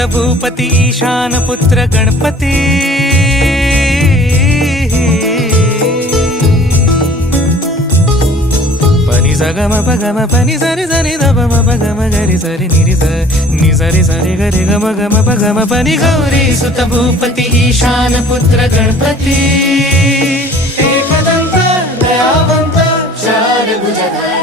सुत भूपती ईशान पुत्र गणपती पनि सगम पगम पनि सरि सरि दपम पगम गरि सरि निरि स नि सरि सरि गरि गम गम पगम पनि गौरी सुत भूपती ईशान पुत्र गणपती एकदंत दयावंत चार भुजधारी